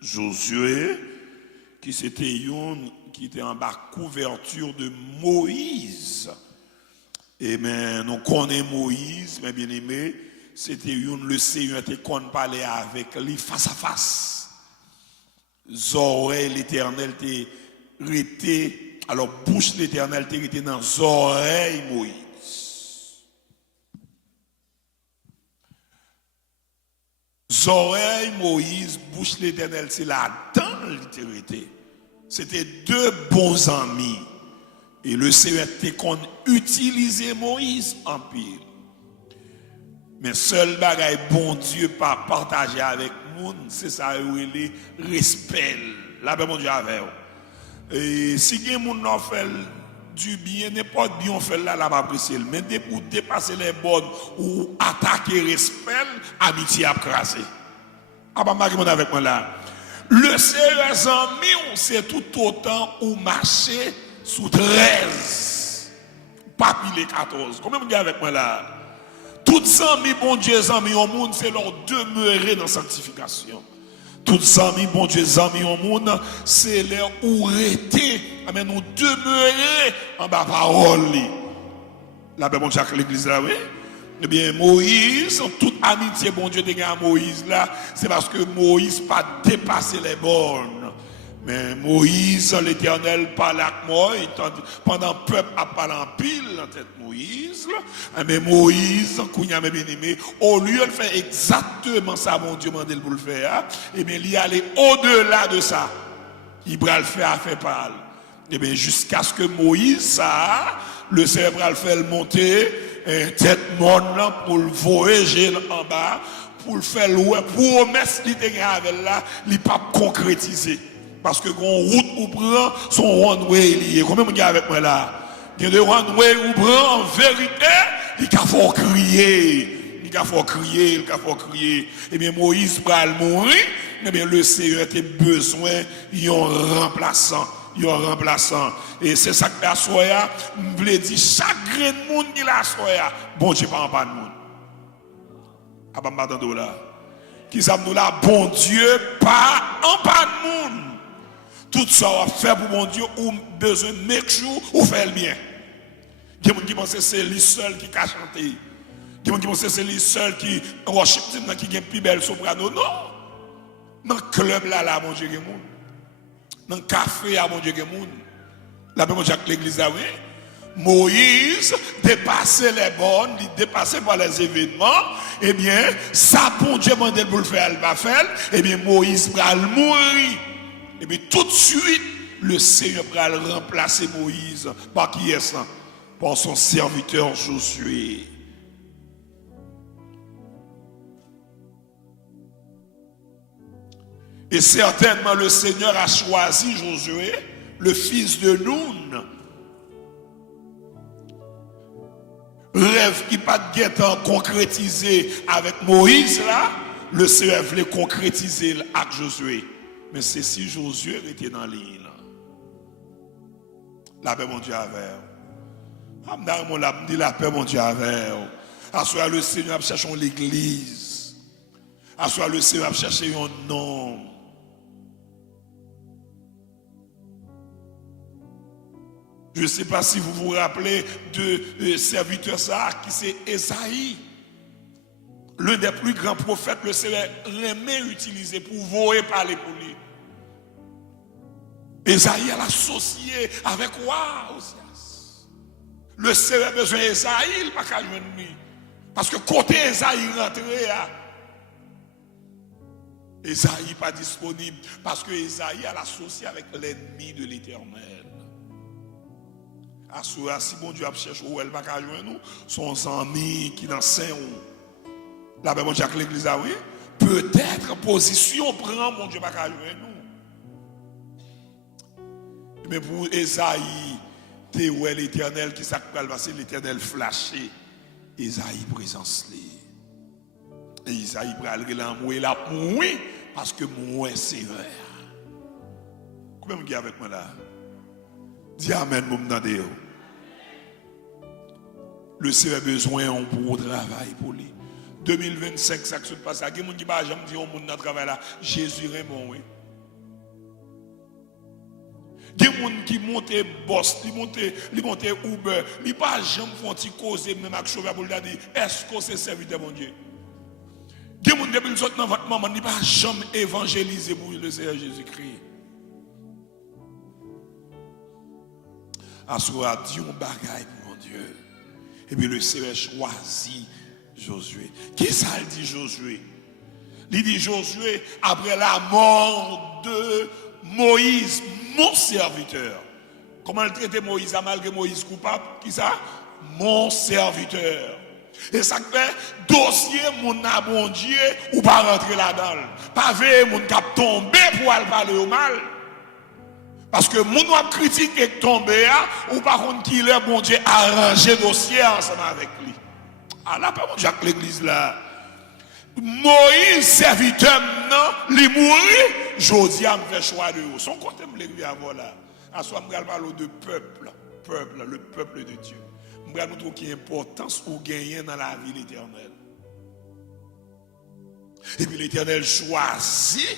Josué, qui c'était qui était en bas couverture de Moïse. Et mais nous connaissons Moïse, mes bien-aimés, c'était le Seigneur était qu'on parlait avec lui face à face. Oreilles l'Éternel était resté, alors bouche l'Éternel était resté dans les oreilles Moïse. Oreilles Moïse, bouche l'Éternel, c'est là dans l'éternité. C'était deux bons amis. Et le Seigneur était qu'on utilisait Moïse en pile. Mais seul bagaille bon Dieu pas partager avec monde, c'est ça le respect. Là ben mon Dieu avec. Et si quelqu'un moun n'a fait du bien, n'importe bien on fait là pas apprécier. Mais pour dépasser les bornes ou attaquer respect, amitié a crasé. Ah bah marquez avec moi là. Le Seigneur ami, c'est tout autant ou marcher sous 13. Pas pile 14. Combien vous avec moi là? Toutes amis, bon Dieu, amis au monde, c'est leur demeurer dans la sanctification. Toutes amis, bon Dieu, amis au monde, c'est leur où rester, mais nous demeurer en bas parole. Là, ben, bon Dieu, l'église là, oui. Eh bien, Moïse, toute amitié, bon Dieu, des gars, Moïse là, c'est parce que Moïse pas dépassé les bornes. Mais Moïse, l'Éternel parle avec moi, pendant le peuple a parlé en pile en tête Moïse. Mais Moïse, au lieu de faire exactement ça, mon Dieu m'a dit pour le faire, et bien il est allé au-delà de ça. Il va le faire à faire parler. Et bien jusqu'à ce que Moïse, ça, le Seigneur va le faire monter, tête monde pour le voyager en bas, pour le faire louer, promesse qu'il était avec là, il pas concrétiser. Parce que quand route ou prend son runway lié. Combien vous avec moi là? Il y a des runway ou prend en vérité, il faut crier. Il faut crier, il faut crier. Eh bien Moïse va mourir, eh bien le Seigneur a besoin d'un remplaçant. Il y a un remplaçant. Et c'est ça que la soya, je voulais dire, chaque grain de monde qui la soya, bon Dieu pas en pas de monde. Ah bah m'attendons là. Qui ça nous là, bon Dieu pas en pas de monde. Tout ça va faire pour mon Dieu ou besoin de make sure ou faire le bien. Il y a des gens qui pensent que c'est lui seul qui a chanté. Il y a des gens qui pensent que c'est lui seul qui worship qui a une plus belle soprano. Non. Dans le club là, mon Dieu, il y a des gens. Dans le café, mon Dieu, il y a des gens. Là, mon Dieu, l'église là, oui. Moïse dépassait les bornes, il dépassait par les événements. Eh bien, ça, bon Dieu, mandé pour le faire, elle va faire. Eh bien, Moïse va mourir. Et bien tout de suite, le Seigneur va remplacer Moïse par qui est ça? Par son serviteur Josué. Et certainement le Seigneur a choisi Josué, le fils de Nun. Rêve qui pas de guettant concrétisé avec Moïse là, le Seigneur voulait concrétiser avec Josué. Mais c'est si Josué était dans l'île. La paix, mon Dieu, avec. La paix, mon Dieu, avec. À ce le Seigneur cherche l'église. À ce le Seigneur cherche un nom. Je ne sais pas si vous vous rappelez de serviteur ça, qui c'est Esaïe. L'un des plus grands prophètes, le Seigneur aimait utiliser pour voyer parler pour lui. Esaïe a associé avec quoi? Le Seigneur a besoin d'Esaïe, il n'a pas qu'à jouer de lui. Parce que côté Esaïe rentrait, Esaïe n'est pas disponible. Parce que Esaïe a associé avec l'ennemi de l'Éternel. Si bon Dieu a cherché où elle va qu'à jouer nous, son ami qui dans Saint-Ou. Là, ben, mon Dieu, l'église a oui. Peut-être position prend, mon Dieu, pas qu'à jouer nous. Mais pour Esaïe, t'es où est l'Éternel qui s'appelle parce que l'Éternel flashé. Esaïe présence li. Et Esaïe pral relan moué la moué parce que moué sévère. Combien vous avec moi là? Dis amen, mon m'dande. Le Seigneur a besoin d'un bon travail pour lui. 2025, ça qui se passe. Il y a des gens qui ne jamais dit au monde dans le travail là, Jésus Raymond, oui. Il y a des gens qui montent boss, qui montent Uber, ils ne pas jamais font causer même avec chauffeur pour lui dire, est-ce que c'est serviteur mon Dieu? Il y a des gens qui depuis dans votre maman, ils ne pas jamais évangéliser pour le Seigneur Jésus-Christ. Assoir dit un bagaille pour mon Dieu. Et puis le Seigneur choisit Josué. Qui ça dit Josué? Il dit Josué après la mort de Moïse, mon serviteur. Comment il traite Moïse malgré Moïse coupable? Qui ça? Mon serviteur. Et ça fait dossier mon bon Dieu ou pas rentrer là-dedans. Pas veiller mon cap tomber pour aller parler au mal. Parce que mon a critiqué tomber ou par contre qu'il est bon Dieu arranger dossier ensemble avec lui. Ah là pas mon Jacques l'église là. Moïse serviteur non, il mourit, Josia me fait choix de eux. Son côté me l'église avant là. À soi me parler de peuple, le peuple de Dieu. Je vais nous trouver qu'il y a importance ou gagner dans la vie l'éternel. Et puis l'éternel choisit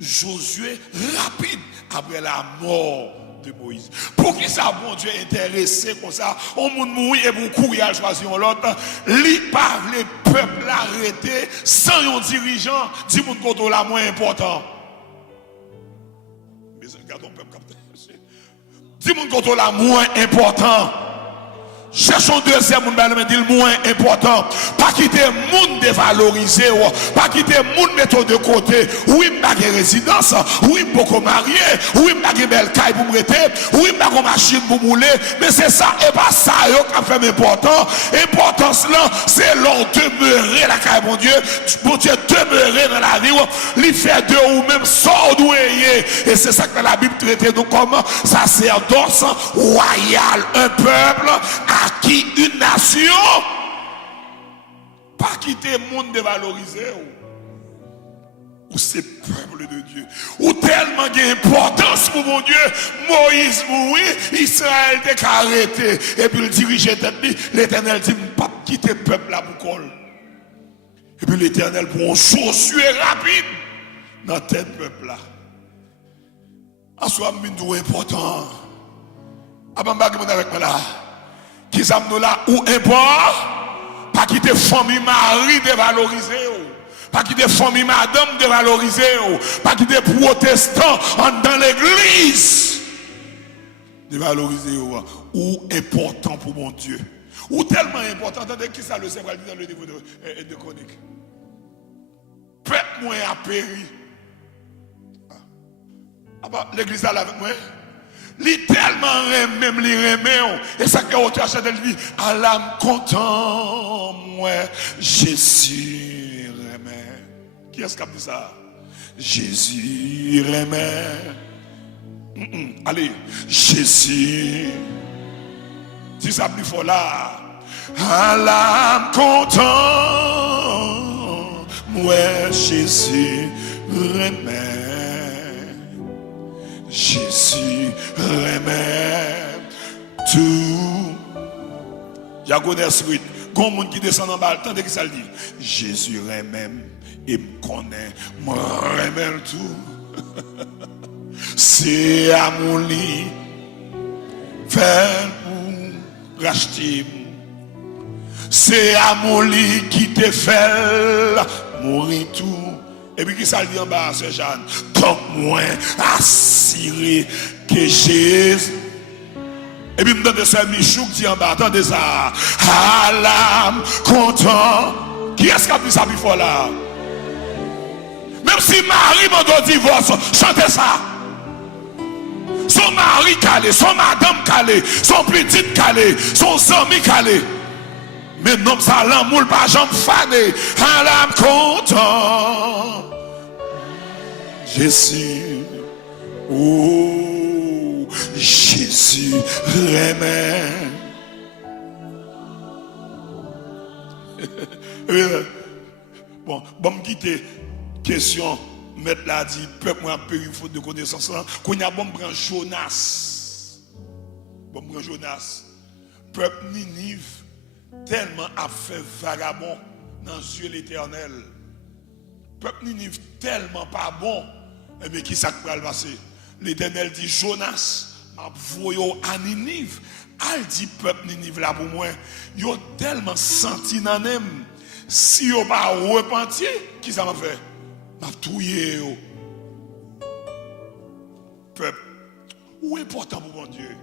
Josué rapide après la mort de Moïse. Pour qui ça, bon Dieu, intéressé comme ça, on monde mourir et pour courir à choisir l'autre, li par les peuples arrêtés sans un dirigeant, dit mon côté la moins important. Mais regardons peuple capteur. Dis mon côté la moins important. Cherchons deuxième monde dit le moins important. Pas quitter le monde dévalorisé, pas quitter le monde mettre de côté. Oui, je n'ai pas résidence, oui, je suis marié, oui, je n'ai pas belle caille pour me rester, oui, je n'ai pas machine pour rouler. Mais c'est ça et pas ça qui fait important. L'importance là, c'est l'on demeurer la caille, mon Dieu. Mon Dieu, demeurer dans la vie, lui faire de ou même sordouiller. Et c'est ça que la Bible traite nous comme sacerdoce royal, un peuple à qui une nation pas quitter le monde dévalorisé ou c'est peuple de Dieu ou tellement d'importance pour mon Dieu. Moïse mourit, Israël était arrêté et puis le dirigeant l'Éternel dit pas quitter le peuple là pour col. Et puis l'Éternel pour un Josué rapide dans tel peuple là. En soi c'est important. Avec moi là. Qui s'amène là ou import, pas quitter famille mari dévalorisé, pas quitter famille madame dévalorisé, pas quitter protestant dans l'église dévalorisé ou important pour mon Dieu, ou tellement important, attendez qui ça le sait dans le niveau de chronique. Peuple moins a péri. L'église là avec moi. Li tellement même li remet et ça que auteur chante elle dit à l'âme content moi Jésus remet. Qui est-ce qui a dit ça? Jésus remet. Allez, Jésus. Si ça plus fort là. À l'âme content moi Jésus remet. Jésus remet tout. J'agonais suite. Quand monde qui descend en bas, attendez que ça le dit. Jésus remet et me connaît. Moi remet tout. C'est à mon lit. Faire pour racheter. C'est à mon lit qui te fait mourir tout. Et puis qui ça dit en bas, Sœur Jeanne? Comme moi, assuré que Jésus. Et puis me donne Sœur Michou qui dit en bas, attendez ça. À l'âme content. Qui est-ce qui a dit ça plus fort là? Même si Marie m'a dit divorce, chantez ça. Son mari calé, son madame calé, son petit calé, son ami calé. Mais non, ça l'amour pas jamais fané. À l'âme content. Jésus, oh, Jésus remet. Bon, me quitter. Question, mettre là dit, peuple moi peu il faut de connaissance là. Qu'on y a bon prend Jonas. Bon prend Jonas. Peuple Ninive tellement a fait vagabond dans les yeux de l'Éternel. Peuple Ninive tellement pas bon, et bien qui ça va le passer? L'Éternel dit Jonas, m'a voyé à Ninive. Al dit peuple Ninive là pour moi, yo tellement senti dans même. Si yo pas repenti, qui ça m'a fait? M'a touillé yo. Peuple, où est important pour mon Dieu?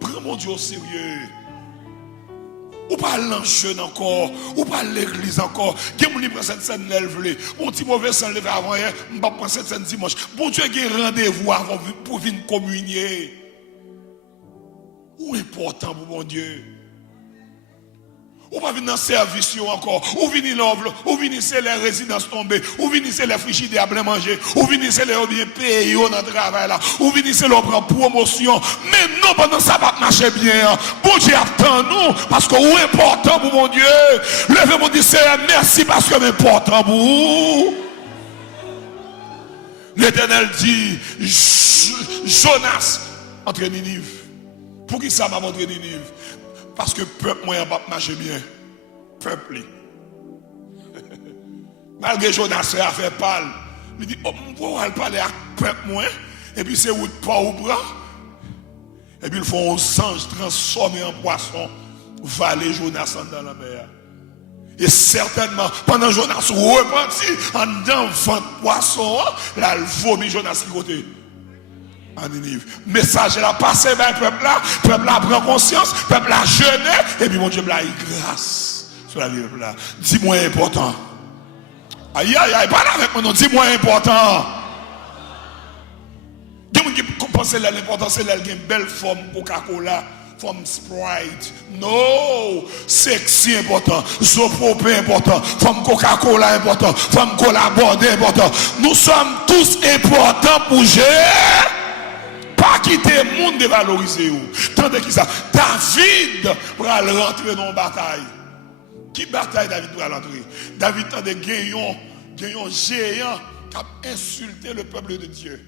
Prends mon Dieu au sérieux. Ou pas l'enchaîne encore, ou pas l'église encore. Qui moun prend cette scène lève-le. On dit mauvais sang levé avant hier, on va prendre cette scène dimanche. Bon Dieu qui rendez-vous avant pour venir communier. Ou important pour mon Dieu? Ou pas venir dans le service encore, ou venir l'enveloppe, ou venir c'est les résidences tombées, ou venir c'est les frigidaires à bien manger, ou venir c'est les bien payés dans le travail là, ou venir c'est leur prendre promotion. Mais non, pendant ça va marcher bien. Bon Dieu attend nous, parce que c'est important pour mon Dieu. Levez mon Dieu, Seigneur, merci parce que c'est important pour vous. L'Éternel dit, Jonas, entre Ninive. Pour qui ça m'a montré Ninive? Parce que peuple moi va marcher bien. Peuple. Malgré Jonas a fait parler. Il dit, oh, on va parler à peuple moi. Et puis c'est où pas au bras. Et puis ils font un ange transformé en poisson. Valer Jonas dans la mer. Et certainement, pendant Jonas reparti, en dedans vent poisson, là il vomit Jonas qui côté. En Ninive. Message là passé vers le peuple là prend conscience, le peuple là jeûné, et puis mon Dieu là il grâce sur la vie peuple là. Dis-moi important. Aïe aïe aïe, parle avec moi non, dis-moi important. Il y a des gens qui pensent que l'important c'est qu'il y a une belle forme Coca-Cola, forme Sprite. Non, sexy important, Zopropé important, forme Coca-Cola important, forme Cola Bordé important. Nous sommes tous importants pour gérer. Pas quitter le monde dévalorisé. Tandis que ça, David va rentrer dans une bataille. Qui bataille David va rentrer? David a des géants géants qui ont insulté le peuple de Dieu.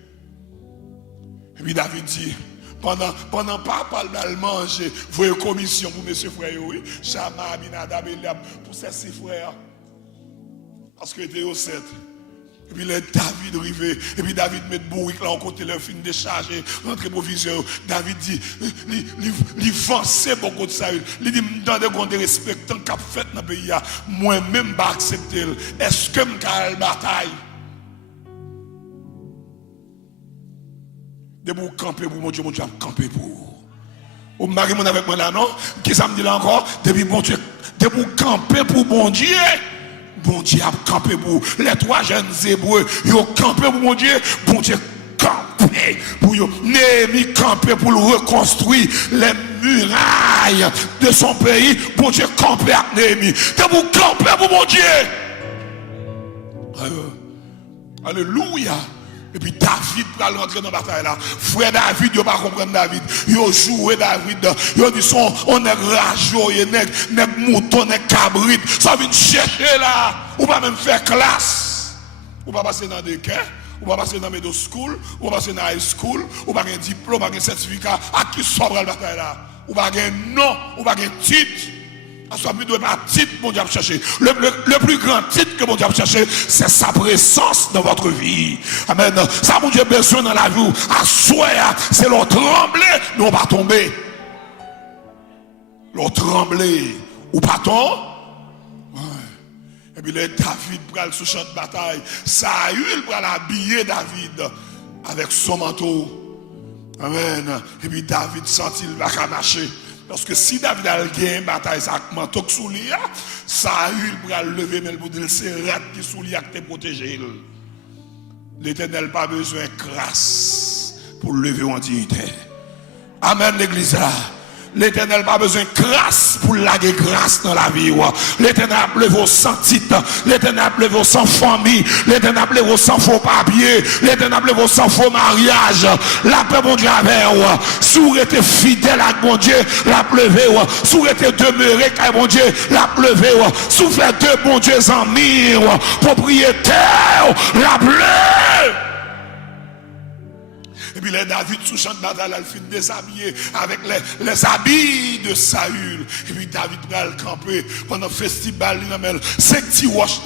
Et puis David dit, pendant papa le manger, voyez commission pour mes frères, oui, Shama, Abinadab, Eliab, pour ces six frères. Parce que était au 7. Et puis David arrivé, et puis David met bourrique là en côté, le fin déchargé, rentré provision. David dit, il vancé beaucoup de ça. Il dit, dans des grands respectants qu'a fait dans le pays, moi-même pas accepter. Est-ce que je vais la bataille? De vous camper pour mon Dieu a campé pour. Vous mariez avec moi là, non? Qui ça me dit là encore? Depuis bon Dieu, de vous camper pour mon Dieu. Bon Dieu a campé pour les trois jeunes hébreux. Ils ont campé pour mon Dieu. Bon Dieu campé pour eux. Néhémie campé pour le reconstruire les murailles de son pays. Bon Dieu campé avec Néhémie. De vous camper pour mon Dieu. Alléluia. Et puis David va rentrer dans la bataille là. Frère David, il ne va pas comprendre David. Il a joué David. Il a dit on est rageux, on est mouton, on est cabrit. Ça vient chercher là. Ou pas même faire classe. Ou pas passer dans des quais. Ou pas passer dans middle school. Ou pas passer dans high school. Ou pas un diplôme, ou pas un certificat. À qui sobre la bataille là. Ou pas un nom, ou pas un titre. Ça ne doit pas titre que mon Dieu a cherché. Le plus grand titre que mon Dieu a cherché, c'est sa présence dans votre vie. Amen. Ça, mon Dieu a besoin dans la vie. À soi, c'est l'on trembler, nous on va tomber. L'on trembler, ou pas tomber. Et puis là, David prend sous champ de bataille. Saül prend l'habiller David avec son manteau. Amen. Et puis David sentit le bac à marcher. Parce que si David a gagné une bataille, ça a manteau sous lui, Saül va lever, mais le bout de c'est rat qui sous lui qui te protégé. L'Éternel n'a pas besoin de grâce pour lever en dignité. Amen, l'église là. L'Éternel n'a pas besoin de grâce pour laguer grâce dans la vie. L'Éternel a levé sans titre. L'Éternel a levé sans famille. L'Éternel a levé sans faux papier. L'Éternel a levé sans faux mariage. La paix, mon Dieu, avec vous. Si vous êtes fidèle à mon Dieu, la levé. Si vous êtes demeuré avec mon Dieu, la levé. Si vous faites de mon Dieu en mire, propriétaire, la levé. Et puis là, David sous champ de bataille, il finit déshabillé avec les habits de Saül. Et puis David va le camper pendant le festival, c'est petit wash.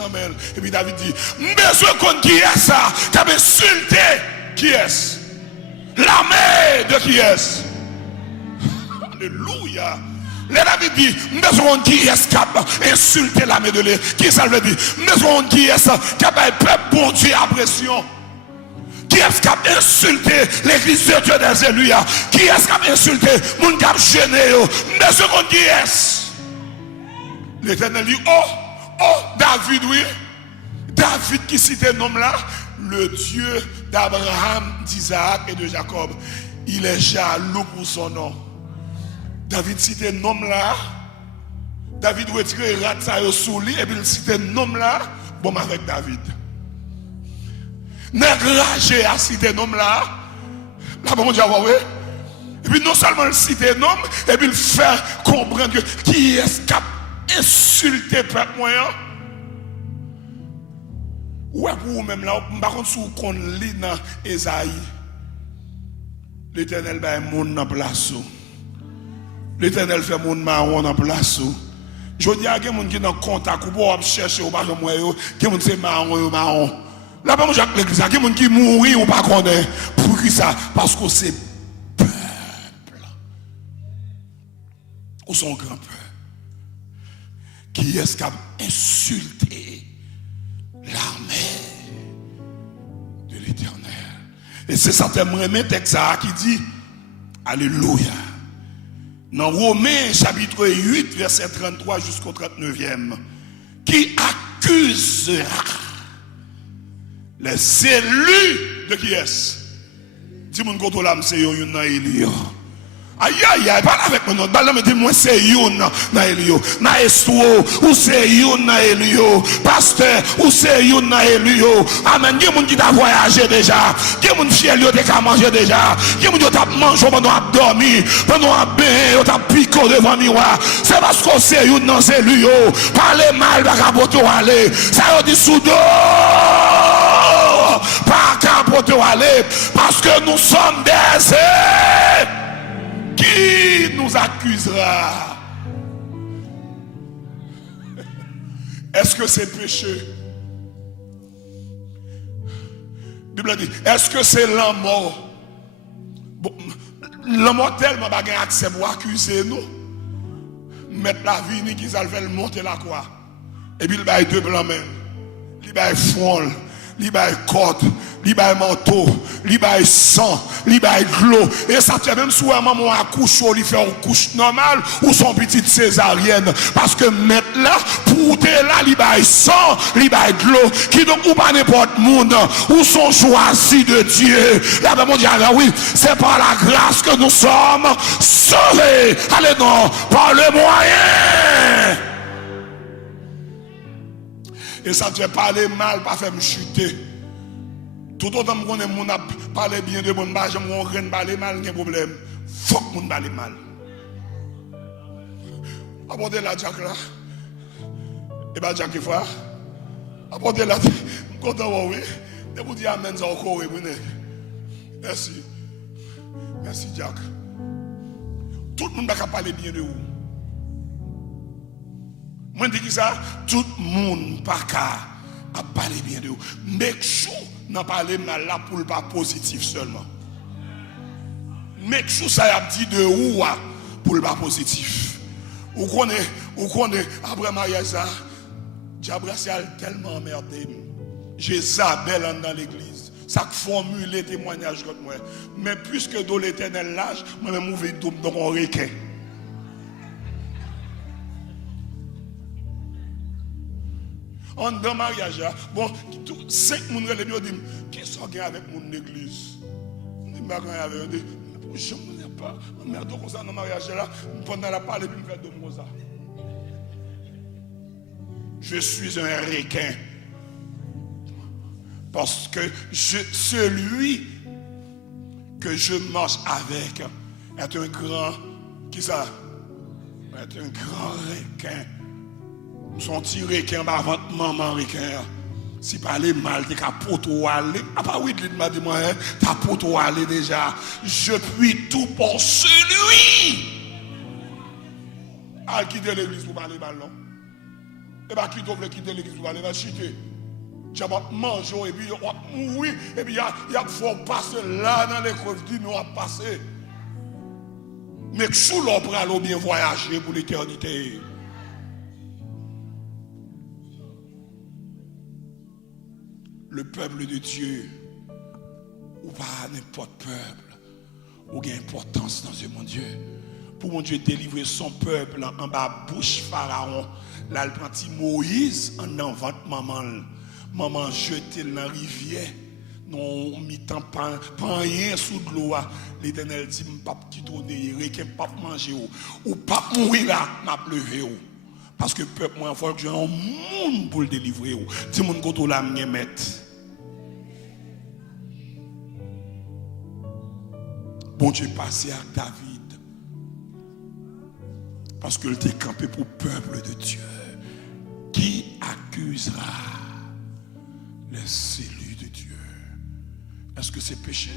Et puis David dit, besoin qu'on qui est ça, qui a insulté qui est? L'armée de qui est? Alléluia. Les David dit, besoin qui est qui a insulté l'armée de l'Église. Qui ça veut dire? Besoin qui est ça, qui a peuple bon Dieu à pression. Qui est-ce qui a insulté l'église de Dieu des élus? Qui est-ce qui a insulté mon cap gêné? Mais ce qu'on dit est. L'Éternel dit, oh, David, oui. David qui citait nom là, le Dieu d'Abraham, d'Isaac et de Jacob. Il est jaloux pour son nom. David citait nom là. David retire rat ça sous lui et puis il citait nom là. Bon avec David. Négligé à citer nom là. Là, bon Dieu, oui. Et puis non seulement il cite nom, et puis il fait comprendre que qui est-ce qui a insulté peuple moyen. Ouais, pour vous-même là, par contre, si vous lit dans Esaïe, l'Éternel va monde dans place. L'Éternel fait monde marron dans place. Je dis à quelqu'un qui est dans contact, ou pour chercher, ou pas comme moi, qui c'est marron. Là, par exemple, l'église, il y a quelqu'un qui mourit ou pas connaît. Pour qui ça? Parce que c'est peuple. Ou son grand peuple. Qui est-ce qui a insulté l'armée de l'Éternel? Et c'est ça, le texte qui dit, Alléluia. Dans Romains chapitre 8, verset 33 jusqu'au 39e, qui accusera les élus de qui est-ce? Dis-moi qu'on l'âme c'est yon na Elio. Aïe aïe aïe, parle avec moi, parle mais dis-moi c'est yon na Elio. Na Estro, ou c'est yon na Elio. Pasteur, ou c'est yon na Elio. Amen, il y a des gens qui ont voyagé déjà. Il y a des gens qui ont mangé déjà. Il y a des gens qui ont mangé pendant qu'ils ont dormi. Pendant qu'ils ont bain, ils ont piqué devant le miroir. C'est parce que c'est yon dans ces lieux. Parlez mal, bagaboto aller. Ça y dit soudo. Pas capoter aller. Parce que nous sommes des qui nous accusera? Est-ce que c'est péché? La Bible dit, est-ce que c'est la mort? Bon, la mort tellement pas accès pour accuser nous. Mettre la vie qui ça fait monter la croix. Et puis il va deux blancs même. Il va front. Il va côte, il va manteau, il va sang, il va de l'eau. Et ça fait même si un maman accouche, il fait une couche normale ou son petite césarienne. Parce que maintenant, pour te là, il va sang, il va de l'eau. Qui donc ou pas n'importe monde, ou sont choisis de Dieu. Là, ben mon Dieu, oui, c'est par la grâce que nous sommes sauvés. Allez non, par le moyen. Et ça te fait parler mal, pas faire me chuter. Tout autant que mon a parlé bien de mon bâche, mon reine parler mal, il y a un problème. Faut que mon parle mal. Apportez la Jack là. Et bien Jack il faut. Apportez la. Content oui. Et vous dites amen ça encore oui. Merci. Merci Jack. Tout le monde va parler bien de vous. Moi je dis ça, tout le monde pas qu'à parler bien de vous. Make sure n'a parlé mal là pour le pas positif seulement. Make sure ça a dit de ou pour le pas positif. Ou connaît après mariage ça, diable a tellement emmerdé. Jézabel dans l'église. Ça formule les témoignages contre moi. Mais puisque dans l'éternel l'âge, moi-même ouvert dans mon requin. En dans le mariage, bon, 5 personnes les disent, qu'est-ce qu'on a avec mon église? Je ne sais pas, je ne sais pas, mais comme ça dans le mariage, pendant la parole, je me fais de ça. Je suis un requin. Parce que celui que je marche avec est un grand, qui ça? Est un grand requin. Son petit requin avant maman requin. Si parler mal, t'es qu'à poto aller. Ah pas oui, il m'a dit moi, hein, t'as poto aller déjà. Je puis tout pour celui. Ah, quitter l'église pour parler mal, non? Et bien, qui doit quitter l'église pour parler mal, chiter. Tu vas manger et puis on va mourir. Et puis il y a faut passer là dans l'école, dit nous on va passer. Mais sous l'opre, allons bien voyager pour l'éternité. Le peuple de Dieu, ou pas n'importe peuple, ou a importance dans ce mon Dieu. Pour mon Dieu délivrer son peuple en bas bouche Pharaon, là il prend Moïse en avant maman. Maman jeté dans la rivière, non mi-temps pas rien sous de l'eau. L'Éternel dit m'pas quitter, requin pas manger ou pas mourir là, m'a levé. Parce que peuple moi faut que j'ai un monde pour le délivrer. Dis mon côté là me mettre. Bon Dieu passé à David. Parce qu'il était campé pour le peuple de Dieu. Qui accusera les élus de Dieu? Est-ce que c'est péché?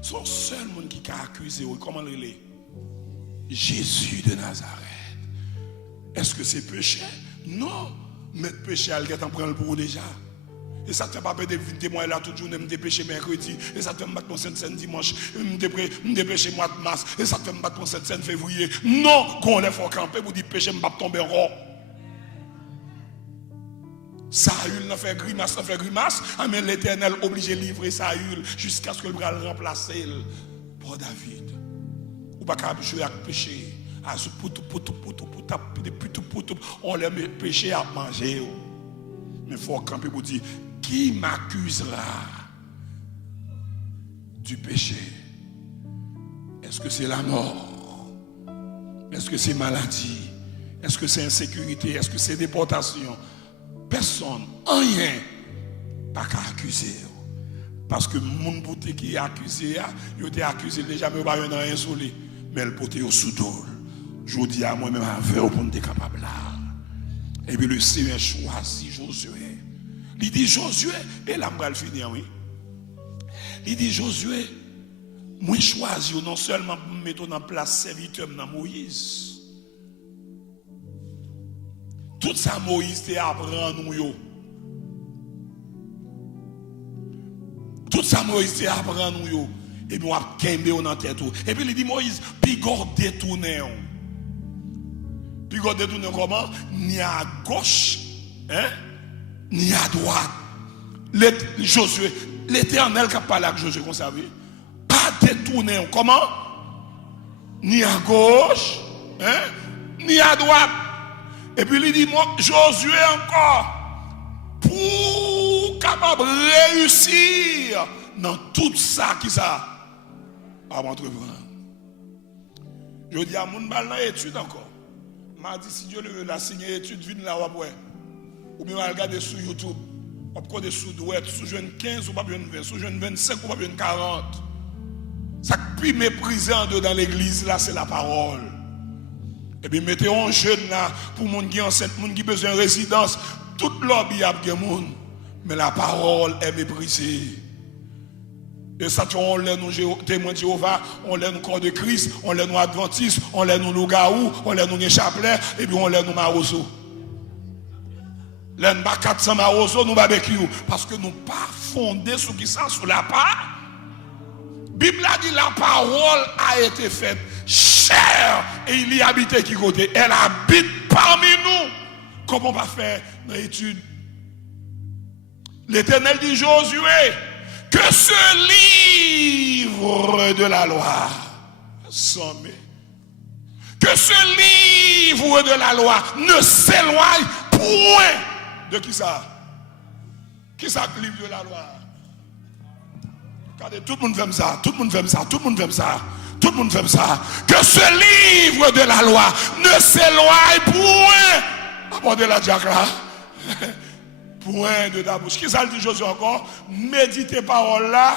Son seul monde qui a accusé, comment il est? Jésus de Nazareth. Est-ce que c'est péché? Non. Mais péché, elle t'en prend le pour déjà. Et ça ne te fait pas de témoigner là toute journée, me péché mercredi. Et ça te fait battre mon Saint dimanche. Me péché mois de mars. Et ça te fait battre mon Saint février. Non, quand on est fort campé, vous dites péché, je ne vais pas tomber en rond. Saül n'a fait grimace, mais l'Éternel obligé de livrer Saül jusqu'à ce que le bras le remplace pour David. Ou pas qu'à jouer avec péché. On les met péché à manger. Mais il faut camper pour dire, qui m'accusera du péché? Est-ce que c'est la mort? Est-ce que c'est maladie? Est-ce que c'est insécurité? Est-ce que c'est déportation? Personne, rien, pas qu'à accuser. Parce que mon beauté qui est accusé, il était accusé déjà, mais il n'y a pas rien isolé. Mais le beauté au sous-dol. Je dis à moi-même, avec pour être capable là. Et puis le Seigneur choisit Josué. Il dit Josué, et là, je vais le finir, oui. Il dit Josué, moi choisi non seulement pour me mettre en place serviteur dans Moïse. Tout ça, Moïse, c'est apprendre nous. Tout ça, Moïse, c'est apprendre nous. Et nous avons kembe dans tête. Et puis il dit Moïse, puis God détourné. Puis God détourné comment? Ni à gauche, hein? Ni à droite. Josué, l'Éternel qui a parlé avec Josué, vous savez, pas détourné. Comment? Ni à gauche, hein? Ni à droite. Et puis il dit, moi, Josué encore, pour capable réussir dans tout ça qui ça à m'entreprendre. Je dis à mon mal dans l'étude encore. M'a dit si Dieu le veut, la signer étude, viens là après. Ou bien regarder sur YouTube. On peut regarder sur douette, sous jeune 15 ou pas jeune 20, sous jeune 25 ou pas jeune 40. Ça qui peut mépriser en deux dans l'église là, c'est la parole. Et puis mettez un jeune là pour les gens qui sont enceintes, les gens qui ont besoin de résidence. Toute lobby a des gens. Mais la parole est méprisée. Et ça, on l'a nous témoins de Jéhovah, on l'a nous corps de Christ, on l'a nous adventistes, on l'a nous loup-garou, on l'a nous chapelet, et puis on l'a nous maroso. L'un pas 400 maroso, nous barbecue. Parce que nous pas fondés sur qui ça, sur la part. Bible a dit la parole a été faite chair et il y habitait qui côté. Elle habite parmi nous. Comment on va faire dans l'étude? L'Éternel dit Josué, que ce livre de la loi, que ce livre de la loi ne s'éloigne point de qui ça? Qui ça le livre de la loi? Regardez, tout le monde fait ça, tout le monde fait ça, tout le monde fait ça, tout le monde fait ça. Que ce livre de la loi ne s'éloigne point. Apportez la diacre là. Point de ta bouche. Qui ça dit Josué encore? Méditez parole là.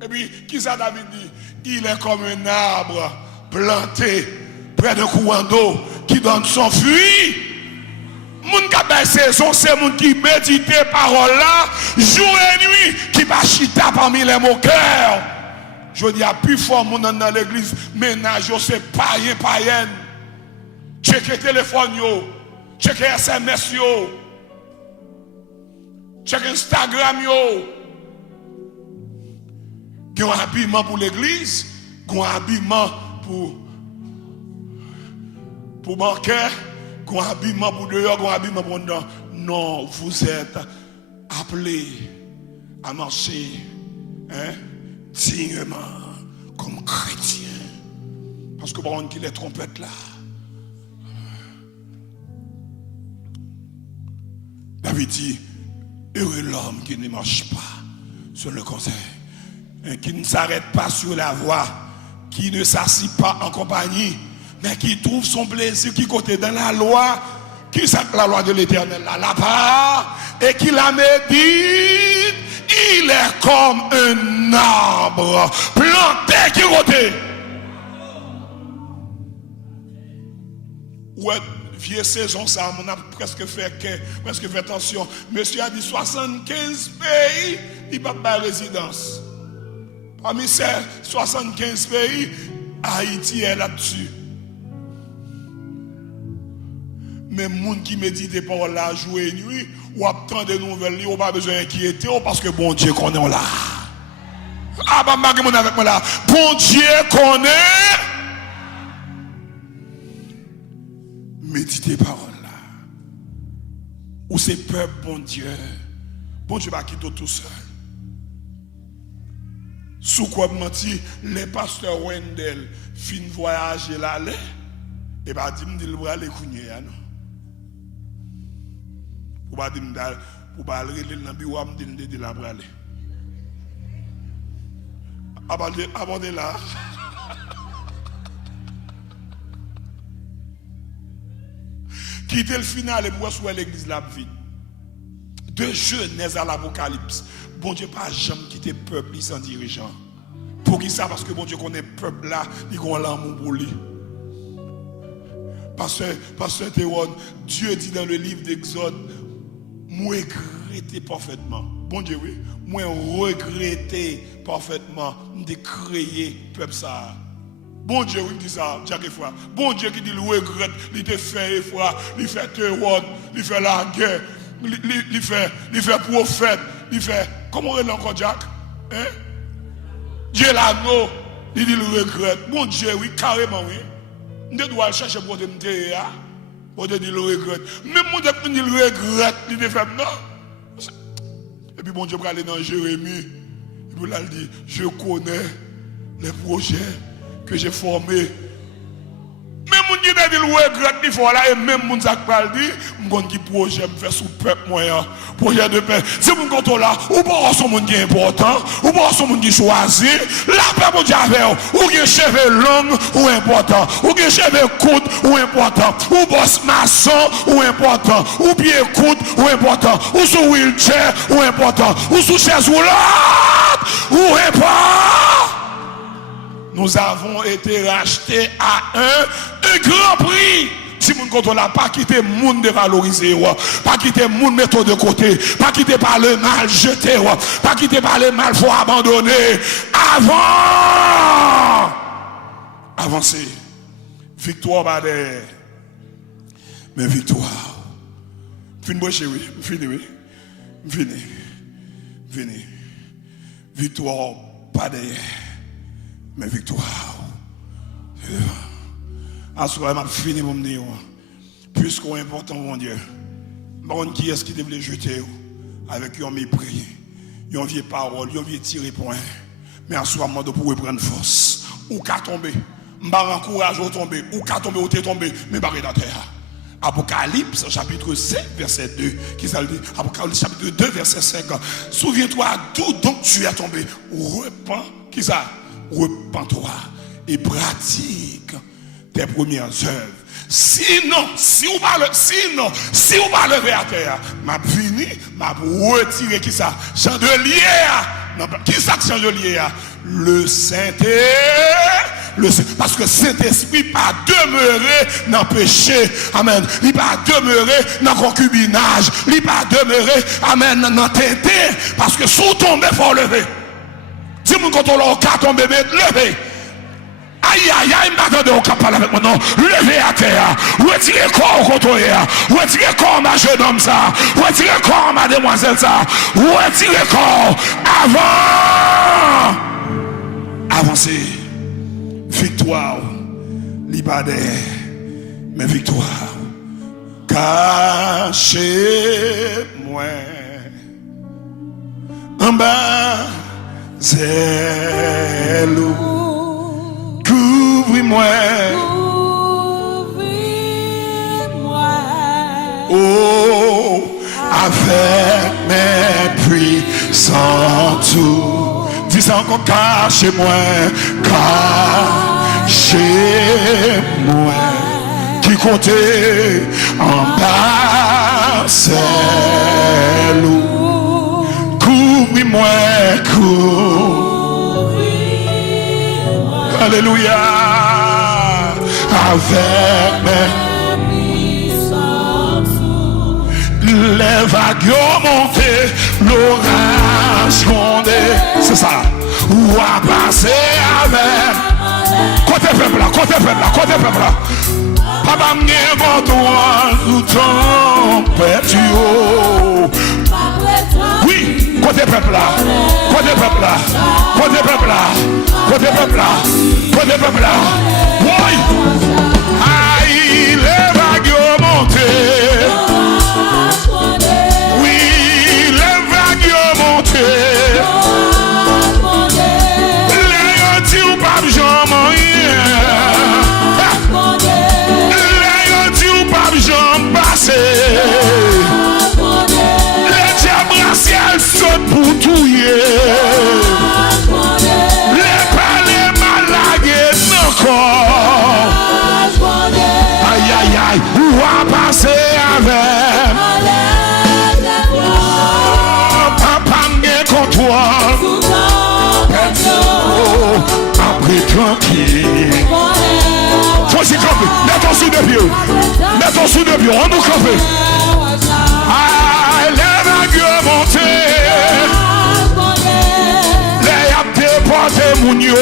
Et puis, qui ça David dit? Il est comme un arbre planté près d'un courant d'eau qui donne son fruit. Moun qui a saison, c'est moun qui médite parole là, jour et nuit, qui va chita parmi les moqueurs. Je dis à plus fort moun dans l'église, ménage, c'est païen, païenne. Checker téléphone yo, checker SMS yo, checker Instagram yo. Il y a un habillement pour l'église, il y a un habillement pour banquet, il y a un habillement pour dehors, il y a un habillement pour dedans. Non, vous êtes appelés à marcher dignement comme chrétien. Parce que bon, qu'il les trompettes là. David dit, heureux l'homme qui ne marche pas sur le conseil, qui ne s'arrête pas sur la voie, qui ne s'assit pas en compagnie, mais qui trouve son plaisir, qui côté dans la loi, qui s'appelle la loi de l'Éternel là-bas, et qui la médite, il est comme un arbre planté qui côté. Ouais, vieille saison, ça, on a presque fait attention. Monsieur a dit 75 pays, il n'a pas de résidence. Parmi ces 75 pays, Haïti est là-dessus. Mais les gens qui méditent par là, jour et nuit, ou attendent des nouvelles, ils n'ont pas besoin d'inquiéter parce que bon Dieu connaît là. Ah, bah, avec moi là. Bon Dieu connaît. Méditez parole là. Ou c'est peuple, bon Dieu. Bon Dieu va quitter tout seul. Sous quoi menti, les pasteurs Wendell fin voyager là, et bah dit me le aller couner non. Pour pas dire pour pas aller dans bureau me dire de la aller. Abandonnez là. Quitter le final et pour souhaiter l'église la vide. De Genèse à l'Apocalypse, bon Dieu pas jamais quitter le peuple sans dirigeant. Pour qui ça? Parce que bon Dieu connaît le peuple là, il a l'amour pour lui. Pasteur Théron, Dieu dit dans le livre d'Exode, moi regretter parfaitement. Bon Dieu, oui, moi regretter parfaitement de créer le peuple ça. Bon Dieu, oui, dit ça, chaque fois. Bon Dieu qui dit le regrette, il te fait effroi, il fait Théron, il fait la guerre, il fait prophète, il fait. Comment on est encore, Jack? Hein? Dieu l'anneau, il dit le regrette. Bon Dieu, oui, carrément, oui. On doit chercher pour te dire, pour te dire le regrette. Même mon Dieu qui dit le regrette, il te fait non. Et puis bon Dieu va aller dans Jérémie, et puis là il dit, je connais les projets que j'ai formés. Même mon Dieu dit le regrette, il faut là, et même mon Dieu dit, mon Dieu projet me fait sous peuple moyen, projet de paix. Si mon compte là, ou pas son monde qui est important, ou pas son monde qui choisi, la paix mon Dieu avec ou bien cheveux long ou important, ou bien cheveux court ou important, ou boss maçon ou important, ou bien court ou important, ou sous wheelchair ou important, ou sous chaise roulante ou important. Nous avons été rachetés à un grand prix. Si vous ne n'a pas quitté le monde dévalorisé, pas quitté le monde mettre de côté, pas quitté par le mal jeté, pas quitté par le mal faut abandonner. Avant, avancer. Victoire pas derrière. Mais victoire. Fini, chérie. Fini. Victoire pas derrière. Mais victoire. Assoir m'a fini pour me dire. Puisqu'on est important, mon Dieu. Bon, qui est-ce qui devait jeter avec un mépris, une vieille parole, une vieille tiré point. Mais assoir moi de pouvoir prendre force. Ou qu'à tomber. M'ba encourage au tomber. Ou qu'à tomber ou t'es tombé. Mais barré la terre. Apocalypse chapitre 5 verset 2 qui ça dit Apocalypse chapitre 2 verset 5. Souviens-toi d'où donc tu es tombé. Repens qui ça? Repens-toi et pratique tes premières œuvres. Sinon, si vous pas lever à terre, m'a fini, m'a retiré qui ça? Chandelier. Qui ça chandelier? Le parce que Saint-Esprit pas demeuré dans le péché. Amen. Il pas demeuré dans le concubinage. Il pas demeuré, amen, dans le tété. Parce que sous tomber, il faut lever. Dis-moi quand on a ton bébé, levez. Aïe, aïe, aïe, m'attendez au capable avec moi, non. Levez à terre. Retirez le corps au contrôle. Retirez le corps, ma jeune homme, ça. Retirez le corps, ma demoiselle, ça. Retirez le corps. Avant. Avancez. Victoire. Libadé. Mais victoire. Cachez-moi. En bas. Zélou. Couvre-moi. Couvre-moi. Oh, avec mes puissants tours. Dis ça encore, cachez-moi. Cachez-moi. Qui comptait en bas, c'est lourd. Couvre-moi, Alléluia. Avec mes les vagues ont monté, l'orage grondé. C'est ça. Ou à passer avec. Côté peuple là, côté peuple là, côté peuple là. Papa m'y bon toi, tout tempête. Oui, côté peuple là, côté peuple là, côté peuple là, côté peuple là, côté peuple là. Oui, aïe, les vagues ont monté. Oui, les vagues ont monté. Les yeux ou pas j'en moyen. Les yeux ou pas j'en passé. Saute pour touiller. Les palais malagués encore. Aïe aïe aïe, où va passer avec. Papa m'est contre toi. Après tranquille. Faut s'y camper. Mettons sous deux pieds. Mettons sous deux pieds. On nous camper. Aïe, les vagues montées. Déporté moun yo.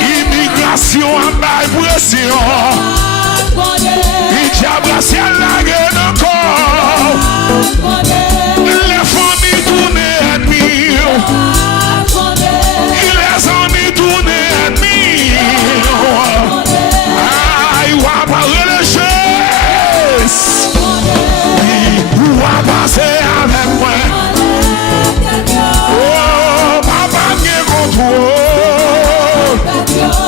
Immigration en bas pression. Il diable ciel la gueule encore. Les familles tournées ennemies. Les amis tournés ennemis. Aïe, ou à parler les choses. Ou à passer avec moi.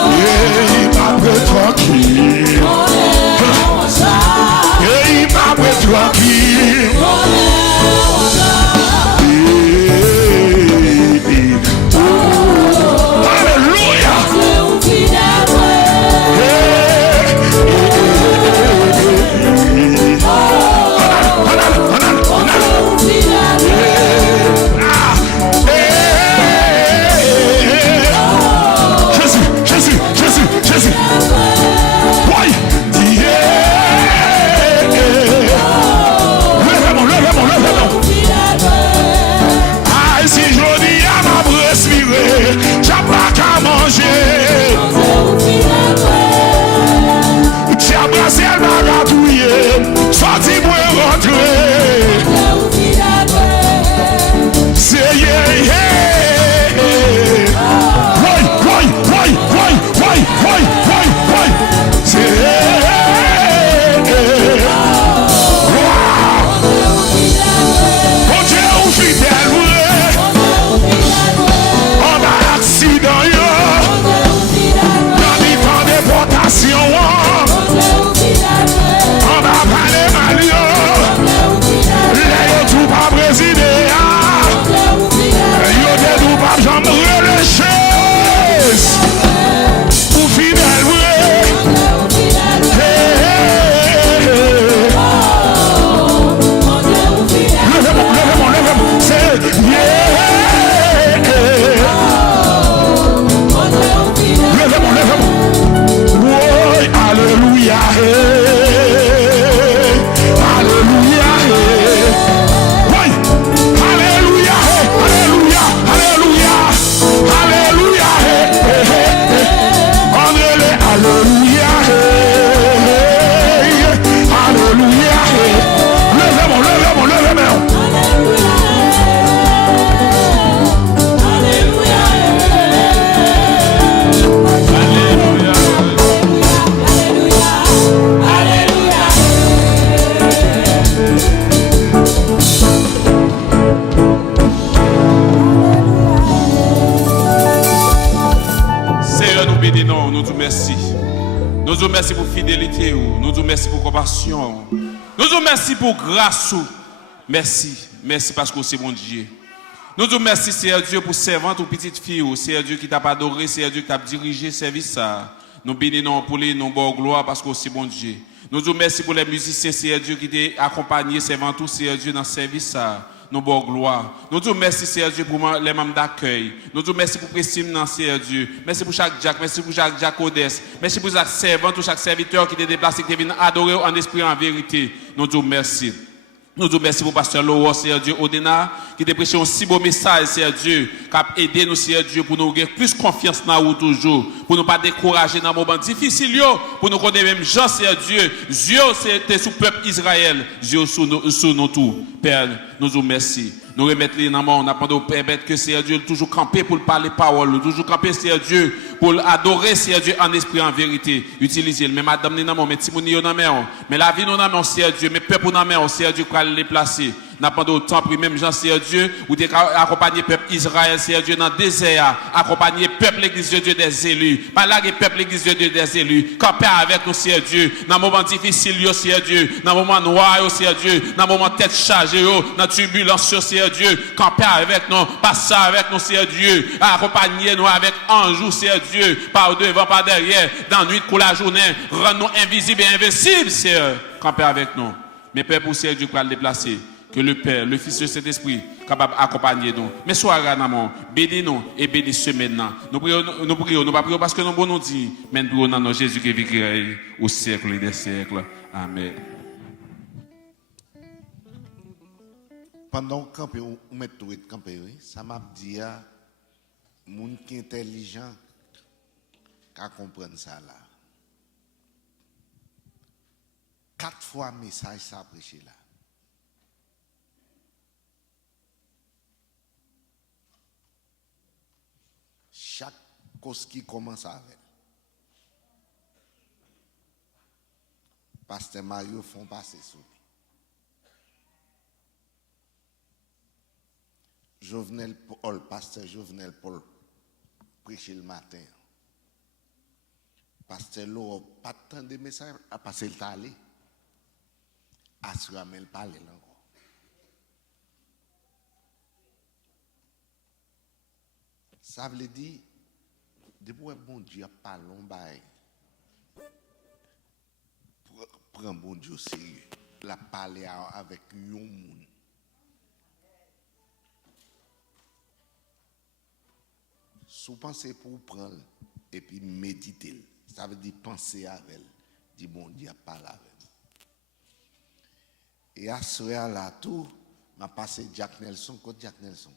Il m'a pris tranquille. Il m'a pris tranquille. Nous vous merci pour fidélité. Nous vous merci pour compassion. Nous vous merci pour grâce. Merci. Merci parce que c'est bon Dieu. Nous vous merci, Seigneur Dieu, pour servante ou petite fille. Seigneur Dieu qui t'a adoré, Seigneur Dieu qui t'a dirigé service ça. Nous bénissons pour les nos bonnes gloire parce que c'est bon Dieu. Nous vous merci pour les musiciens, Seigneur Dieu, qui t'ont accompagné, servante ou Seigneur Dieu, dans le service ça. Nous bonne gloire. Nous vous merci, Seigneur Dieu, pour les membres d'accueil. Nous vous merci pour Christine, Seigneur Dieu. Merci pour chaque Jack, merci pour chaque Jacodès. Merci pour chaque servante ou chaque serviteur qui t'est déplacé, qui est venu adorer en esprit en vérité. Nous vous merci. Nous vous remercions pour Pasteur Laurent, Seigneur Dieu, Odena, qui a prêché un si beau message, Seigneur Dieu, qui a aidé nous, Seigneur Dieu, pour nous gagner plus confiance dans nous toujours, pour ne pas décourager dans les moments difficiles, pour nous connaître même gens, Seigneur Dieu. Dieu, c'était sous le peuple Israël, Dieu sous nous tout. Père, nous vous remercions. Nous remettons les noms, on apprend de permettre que Seigneur Dieu toujours camper pour parler parole, toujours camper Seigneur Dieu pour adorer Seigneur Dieu en esprit en vérité. Utilisez le même madame les noms, mais Timouni dans main, mais la vie nous dans main Seigneur Dieu, mais peuple dans main Seigneur Dieu pour les placer. N'a pas d'autant pris même Jean Seigneur Dieu ou accompagner peuple Israël Seigneur Dieu dans le désert, accompagner peuple l'église de Dieu des élus, pas là peuple l'église de Dieu des élus, camper avec nous Seigneur Dieu dans moment difficile Seigneur Dieu, dans moment noir Seigneur Dieu, dans moment tête chargée dans turbulence Seigneur Dieu, camper avec nous, passer avec nous Seigneur Dieu, accompagner nous avec ange Seigneur Dieu, par devant par derrière, dans la nuit pour la journée, rendre nous invisibles et invincibles Seigneur, camper avec nous. Mais Père pour Seigneur Dieu pour le déplacer. Que le Père, le Fils de cet esprit, capable d'accompagner nous. Mais sois nous, bénis-nous et bénis-nous maintenant. Nous prions, nous pas prions parce que nous bon nous dit, mais nous prions dans nos Jésus qui vit au siècle des siècles. Amen. Pendant que on met tout et camper, ça m'a dit à monde qui est intelligent qu'à comprendre ça là. 4 fois message ça prêché là. Chaque cause qui commence avec. Pasteur Mario font passer sous lui. Jovenel Paul, pasteur Jovenel Paul, prêcher le matin. Pasteur Laurent, pas tant de messages à passer le talé. Assurément, il parle encore. Ça veut dire, depuis un bon Dieu pas long bail, prend bon Dieu au sérieux, la parler avec un monde. Si vous pensez pour prendre et puis méditer, ça veut dire penser avec elle, dit bon Dieu parle avec elle. Et à ce là tout, m'a passé Jack Nelson contre Jack Nelson.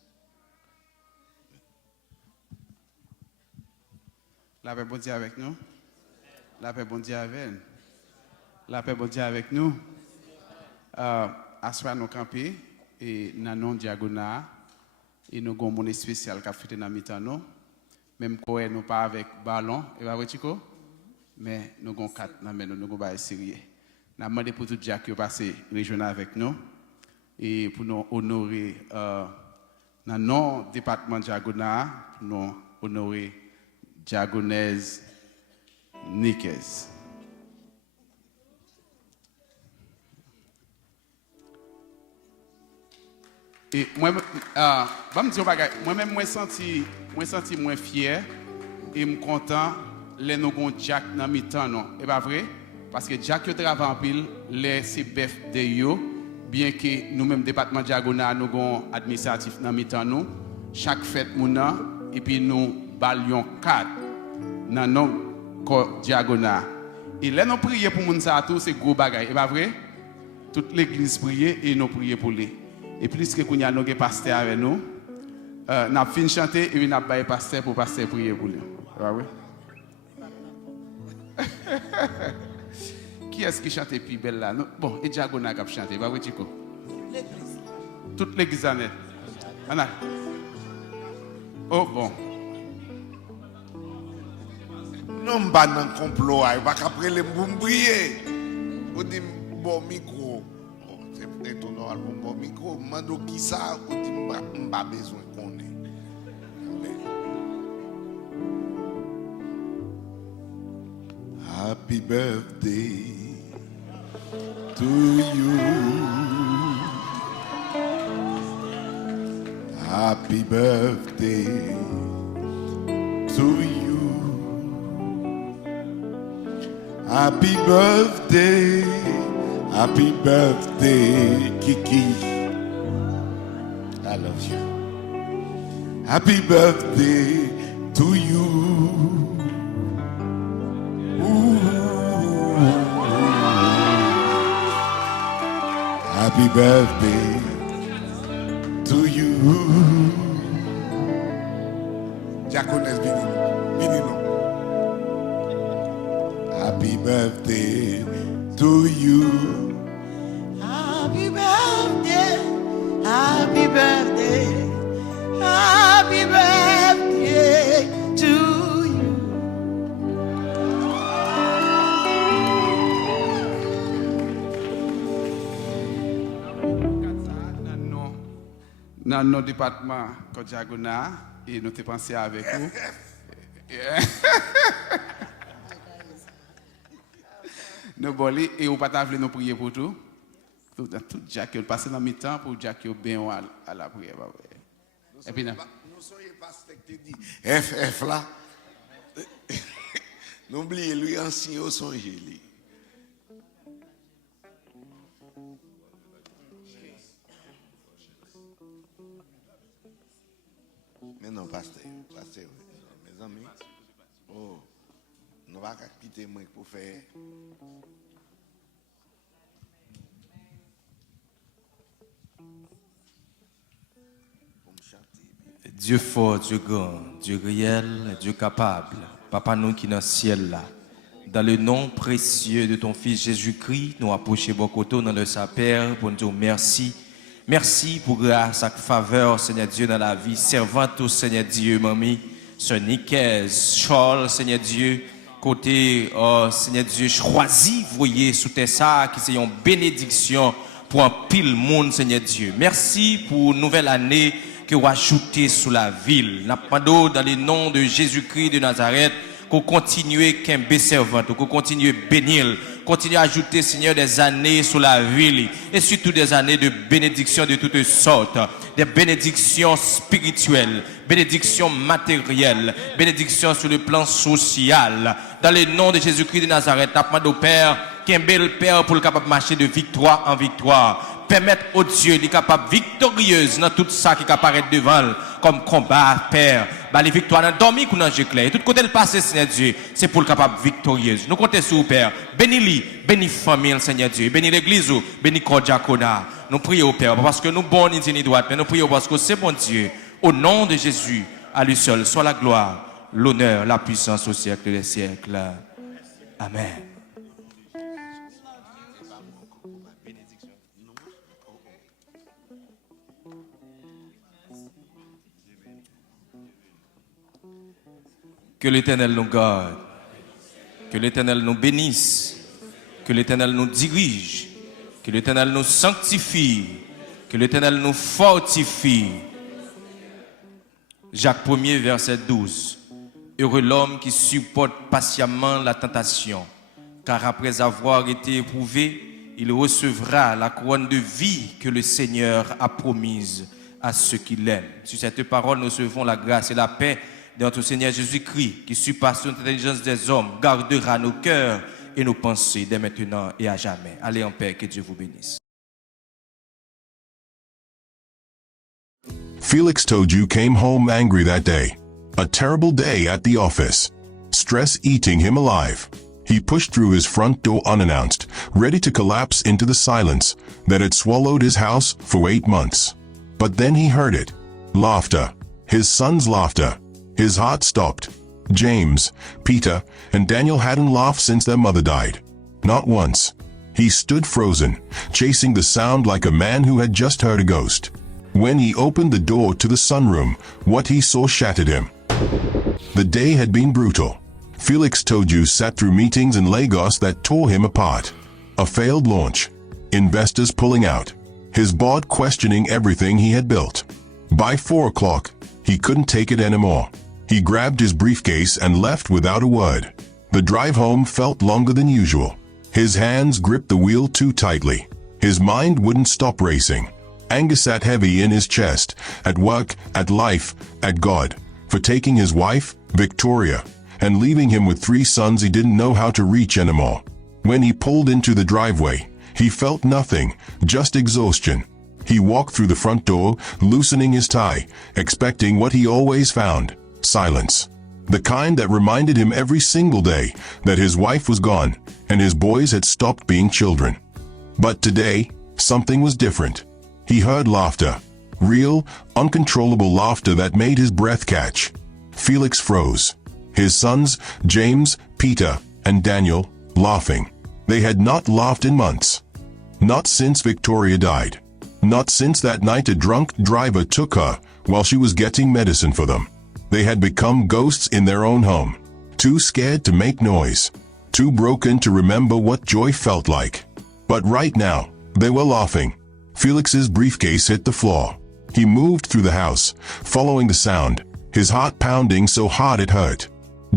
La paix bon Dieu avec nous. La paix bon Dieu avec nous. La paix bon Dieu avec nous. Assoir nous camper et dans non diagonale et nous avons un monde spécial qui a fait dans mi-temps nous. Même quoi nous pas avec ballon et pas Chico, mais nous avons 4 dans nous avons pas sérieux. Nous avons demandé pour tout Jack qui passer régional avec nous et pour nous honorer dans non département diagonale pour nous honorer Diagonèse Niquez. Et moi, moi-même, moi senti moins fier et me content les nous gon Jack dans mi-temps non, c'est pas vrai parce que Jack yo travaille en pile les CBF de yo bien que nous même département diagonal nous gon administratif dans mi-temps nous chaque fête mouna et puis nous balion 4 dans non diagonal et là nous prier pour moun ça tout c'est gros bagaille c'est pas vrai toute l'église prier et nous prier pour lui et plus que nous avons un pasteur avec nous n'a fin chanter et puis n'a pas pasteur pour pasteur prier pour lui c'est pas vrai qui est-ce qui chante plus belle là bon et diagonal qui chante pas vrai Chico l'église toute l'église année oh bon non pas dans complot il va qu'après les briller on dit bon micro c'est étonnant bon micro mando qui ça on dit pas besoin qu'on ait Happy Happy birthday to you. Happy birthday to you. Happy birthday, Kiki. I love you. Happy birthday to you. Ooh. Happy birthday to you. Jacones Benino. Happy birthday to you. Happy birthday, happy birthday, happy birthday to you. Dans nos départements, Kodjagona, et nous te pensé avec vous. Nous bolés et au patavle nous prier pour tout. Tout Jack qui passe dans mi-temps pour Jack qui bien à la prière. Et puis Nous sommes pas qui dit FF là. N'oubliez lui ancien au songe lui. Mais non, pasteur, mes amis. Oh, nous va quitter moi pour faire. Dieu fort, Dieu grand, Dieu réel, Dieu capable, Papa nous qui dans le ciel là. Dans le nom précieux de ton Fils Jésus-Christ, nous approchons beaucoup dans le Saint-Père pour nous dire merci. Merci pour grâce et faveur, Seigneur Dieu, dans la vie. Servante au Seigneur Dieu, mamie, Sœur Nicaise, Charles, Seigneur Dieu, côté, Seigneur Dieu, choisi, voyez, sous tes ça, qui c'est une bénédiction pour un pile monde, Seigneur Dieu. Merci pour une nouvelle année que vous ajoutez sous la ville. Nous demandons dans le nom de Jésus-Christ de Nazareth, qu'on continue qu'un servant, qu'on continue bénir, continue à ajouter, Seigneur, des années sous la ville, et surtout des années de bénédiction de toutes sortes, des bénédictions spirituelles, bénédictions matérielles, bénédictions sur le plan social. Dans le nom de Jésus-Christ de Nazareth, nous demandons au Père, qu'un bel Père pour le capable de marcher de victoire en victoire. Permettre au Dieu d'être capable victorieuse dans tout ça qui apparaît devant comme combat, Père. Bah, les victoires dans dormi ou dans jeu clair. Et tout côté le passé, Seigneur Dieu, c'est pour le capable victorieuse. Nous comptons sur vous, Père. Bénis-les, bénis famille, Seigneur Dieu. Bénis l'église, bénis Kodjakona. Nous prions au Père, parce que nous bons ni droite, mais nous prions parce que c'est bon Dieu. Au nom de Jésus, à lui seul, soit la gloire, l'honneur, la puissance au siècle des siècles. Amen. Que l'Éternel nous garde, que l'Éternel nous bénisse, que l'Éternel nous dirige, que l'Éternel nous sanctifie, que l'Éternel nous fortifie. Jacques 1er, verset 12. Heureux l'homme qui supporte patiemment la tentation, car après avoir été éprouvé, il recevra la couronne de vie que le Seigneur a promise à ceux qui l'aiment. Sur cette parole, nous recevons la grâce et la paix de notre Seigneur Jésus-Christ, qui surpasse l'intelligence des hommes, gardera nos cœurs et nos pensées dès maintenant et à jamais. Allez en paix, que Dieu vous bénisse. Felix Toju came home angry that day. A terrible day at the office. Stress eating him alive. He pushed through his front door unannounced, ready to collapse into the silence that had swallowed his house for 8 months. But then he heard it. Laughter. His son's laughter. His heart stopped. James, Peter, and Daniel hadn't laughed since their mother died. Not once. He stood frozen, chasing the sound like a man who had just heard a ghost. When he opened the door to the sunroom, what he saw shattered him. The day had been brutal. Felix Toju sat through meetings in Lagos that tore him apart. A failed launch. Investors pulling out. His board questioning everything he had built. By 4 o'clock, he couldn't take it anymore. He grabbed his briefcase and left without a word. The drive home felt longer than usual. His hands gripped the wheel too tightly. His mind wouldn't stop racing. Anger sat heavy in his chest, at work, at life, at God, for taking his wife, Victoria, and leaving him with 3 sons he didn't know how to reach anymore. When he pulled into the driveway, he felt nothing, just exhaustion. He walked through the front door, loosening his tie, expecting what he always found: silence. The kind that reminded him every single day that his wife was gone and his boys had stopped being children. But today, something was different. He heard laughter. Real, uncontrollable laughter that made his breath catch. Felix froze. His sons, James, Peter, and Daniel, laughing. They had not laughed in months. Not since Victoria died. Not since that night a drunk driver took her while she was getting medicine for them. They had become ghosts in their own home. Too scared to make noise. Too broken to remember what joy felt like. But right now, they were laughing. Felix's briefcase hit the floor. He moved through the house, following the sound, his heart pounding so hard it hurt.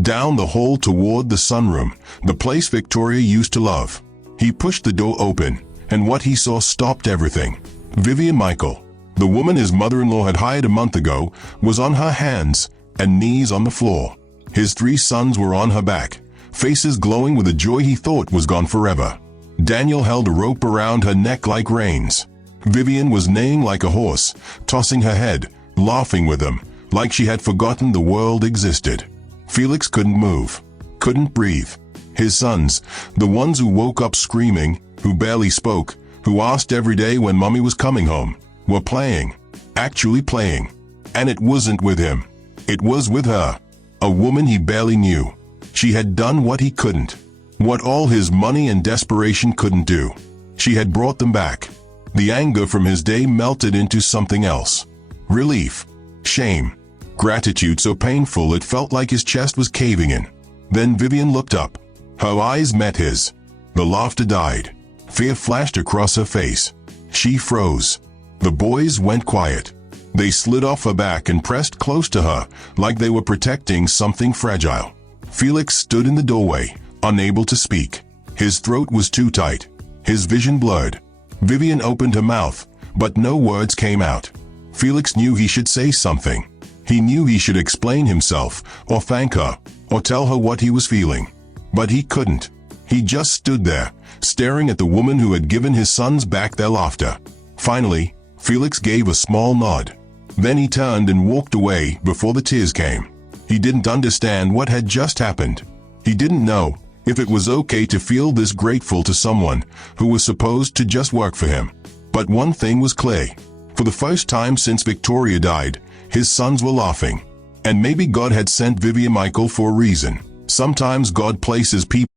Down the hall toward the sunroom, the place Victoria used to love. He pushed the door open, and what he saw stopped everything. Vivian Michael, the woman his mother-in-law had hired a month ago, was on her hands and knees on the floor. His 3 sons were on her back, faces glowing with a joy he thought was gone forever. Daniel held a rope around her neck like reins. Vivian was neighing like a horse, tossing her head, laughing with him, like she had forgotten the world existed. Felix couldn't move, couldn't breathe. His sons, the ones who woke up screaming, who barely spoke, who asked every day when Mommy was coming home, were playing, actually playing. And it wasn't with him. It was with her, a woman he barely knew. She had done what he couldn't, what all his money and desperation couldn't do. She had brought them back. The anger from his day melted into something else. Relief, shame, gratitude so painful it felt like his chest was caving in. Then Vivian looked up. Her eyes met his. The laughter died. Fear flashed across her face. She froze. The boys went quiet. They slid off her back and pressed close to her, like they were protecting something fragile. Felix stood in the doorway, unable to speak. His throat was too tight. His vision blurred. Vivian opened her mouth, but no words came out. Felix knew he should say something. He knew he should explain himself, or thank her, or tell her what he was feeling. But he couldn't. He just stood there, staring at the woman who had given his sons back their laughter. Finally, Felix gave a small nod. Then he turned and walked away before the tears came. He didn't understand what had just happened. He didn't know if it was okay to feel this grateful to someone who was supposed to just work for him. But one thing was clear. For the first time since Victoria died, his sons were laughing. And maybe God had sent Vivian Michael for a reason. Sometimes God places people